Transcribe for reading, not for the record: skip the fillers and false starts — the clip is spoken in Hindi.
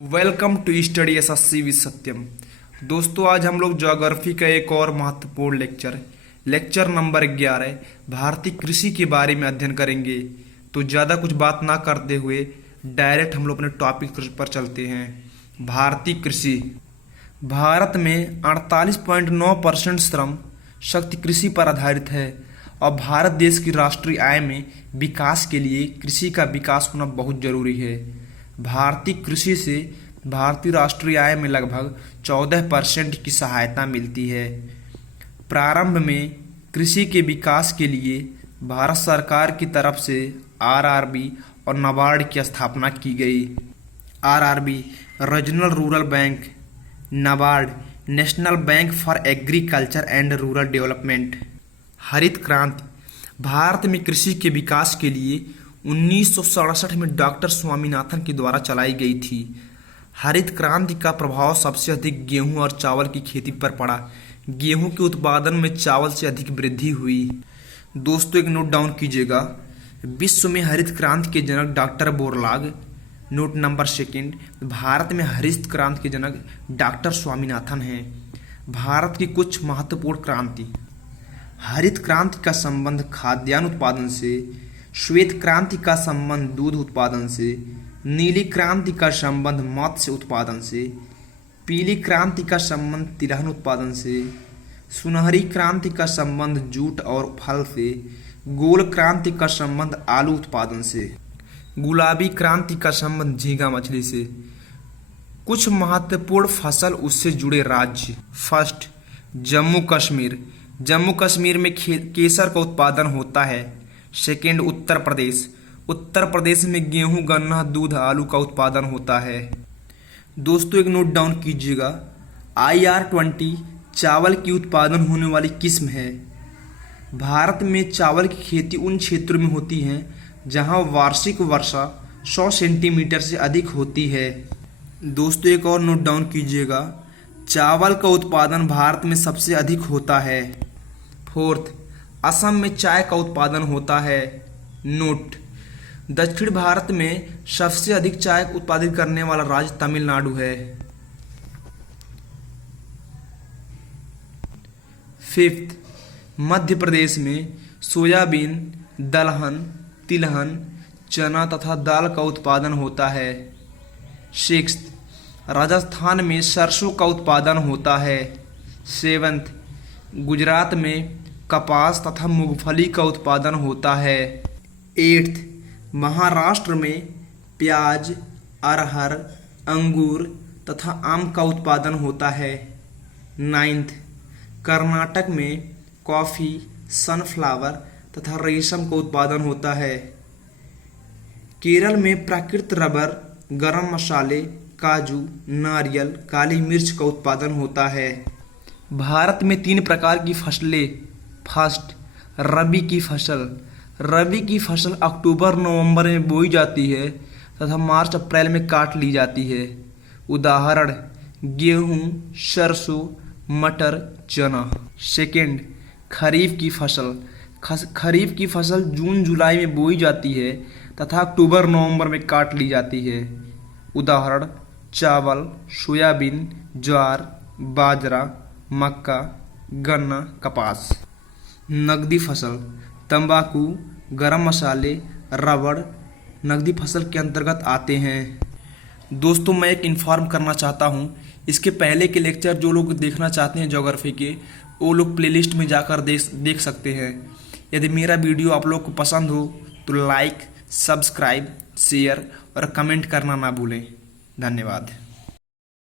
Welcome to study SSC with Satyam. दोस्तों, आज हम लोग ज्योग्राफी का एक और महत्वपूर्ण लेक्चर नंबर 11 भारतीय कृषि के बारे में अध्ययन करेंगे। तो ज़्यादा कुछ बात ना करते हुए डायरेक्ट हम लोग अपने टॉपिक पर चलते हैं। भारतीय कृषि। भारत में 48.9% श्रम शक्ति कृषि पर आधारित है और भारत देश की राष्ट्रीय आय में विकास के लिए कृषि का विकास होना बहुत जरूरी है। भारतीय कृषि से भारतीय राष्ट्रीय आय में लगभग 14% की सहायता मिलती है। प्रारंभ में कृषि के विकास के लिए भारत सरकार की तरफ से आरआरबी और नाबार्ड की स्थापना की गई। RRB regional rural bank, NABARD national bank for agriculture and rural development. हरित क्रांति भारत में कृषि के विकास के लिए 1967 में डॉक्टर स्वामीनाथन के द्वारा चलाई गई थी। हरित क्रांति का प्रभाव सबसे अधिक गेहूं और चावल की खेती पर पड़ा। गेहूं के उत्पादन में चावल से अधिक वृद्धि हुई। दोस्तों, एक नोट डाउन कीजिएगा। विश्व में हरित क्रांति के जनक डॉक्टर बोरलाग। नोट नंबर 2, भारत में हरित क्रांति के जनक डॉक्टर स्वामीनाथन हैं। भारत की कुछ महत्वपूर्ण क्रांति। हरित क्रांति का संबंध खाद्यान्न उत्पादन से, श्वेत क्रांति का संबंध दूध उत्पादन से, नीली क्रांति का संबंध मत्स्य उत्पादन से, पीली क्रांति का संबंध तिलहन उत्पादन से, सुनहरी क्रांति का संबंध जूट और फल से, गोल क्रांति का संबंध आलू उत्पादन से, गुलाबी क्रांति का संबंध झींगा मछली से। कुछ महत्वपूर्ण फसल उससे जुड़े राज्य। फर्स्ट, जम्मू कश्मीर। जम्मू कश्मीर में केसर का उत्पादन होता है। सेकेंड, उत्तर प्रदेश। उत्तर प्रदेश में गेहूं, गन्ना, दूध, आलू का उत्पादन होता है। दोस्तों, एक नोट डाउन कीजिएगा। IR-20 चावल की उत्पादन होने वाली किस्म है। भारत में चावल की खेती उन क्षेत्रों में होती है जहां वार्षिक वर्षा 100 सेंटीमीटर से अधिक होती है। दोस्तों, एक और नोट डाउन कीजिएगा। चावल का उत्पादन भारत में सबसे अधिक होता है। फोर्थ, असम में चाय का उत्पादन होता है। नोट, दक्षिण भारत में सबसे अधिक चाय उत्पादित करने वाला राज्य तमिलनाडु है। फिफ्थ, मध्य प्रदेश में सोयाबीन, दलहन, तिलहन, चना तथा दाल का उत्पादन होता है। सिक्स्थ, राजस्थान में सरसों का उत्पादन होता है। सेवंथ, गुजरात में कपास तथा मूंगफली का उत्पादन होता है। एट्थ, महाराष्ट्र में प्याज, अरहर, अंगूर तथा आम का उत्पादन होता है। नाइन्थ, कर्नाटक में कॉफ़ी, सनफ्लावर तथा रेशम का उत्पादन होता है। केरल में प्राकृतिक रबर, गरम मसाले, काजू, नारियल, काली मिर्च का उत्पादन होता है। भारत में 3 प्रकार की फसलें। फर्स्ट, रबी की फसल। रबी की फसल अक्टूबर नवंबर में बोई जाती है तथा मार्च अप्रैल में काट ली जाती है। उदाहरण, गेहूं, सरसों, मटर, चना। सेकेंड, खरीफ की फसल। खरीफ की फसल जून जुलाई में बोई जाती है तथा अक्टूबर नवंबर में काट ली जाती है। उदाहरण, चावल, सोयाबीन, ज्वार, बाजरा, मक्का, गन्ना, कपास। नकदी फसल। तंबाकू, गरम मसाले, रबड़ नकदी फसल के अंतर्गत आते हैं। दोस्तों, मैं एक इन्फॉर्म करना चाहता हूँ, इसके पहले के लेक्चर जो लोग देखना चाहते हैं ज्योग्राफी के, वो लोग प्लेलिस्ट में जाकर देख सकते हैं। यदि मेरा वीडियो आप लोग को पसंद हो तो लाइक, सब्सक्राइब, शेयर और कमेंट करना ना भूलें। धन्यवाद।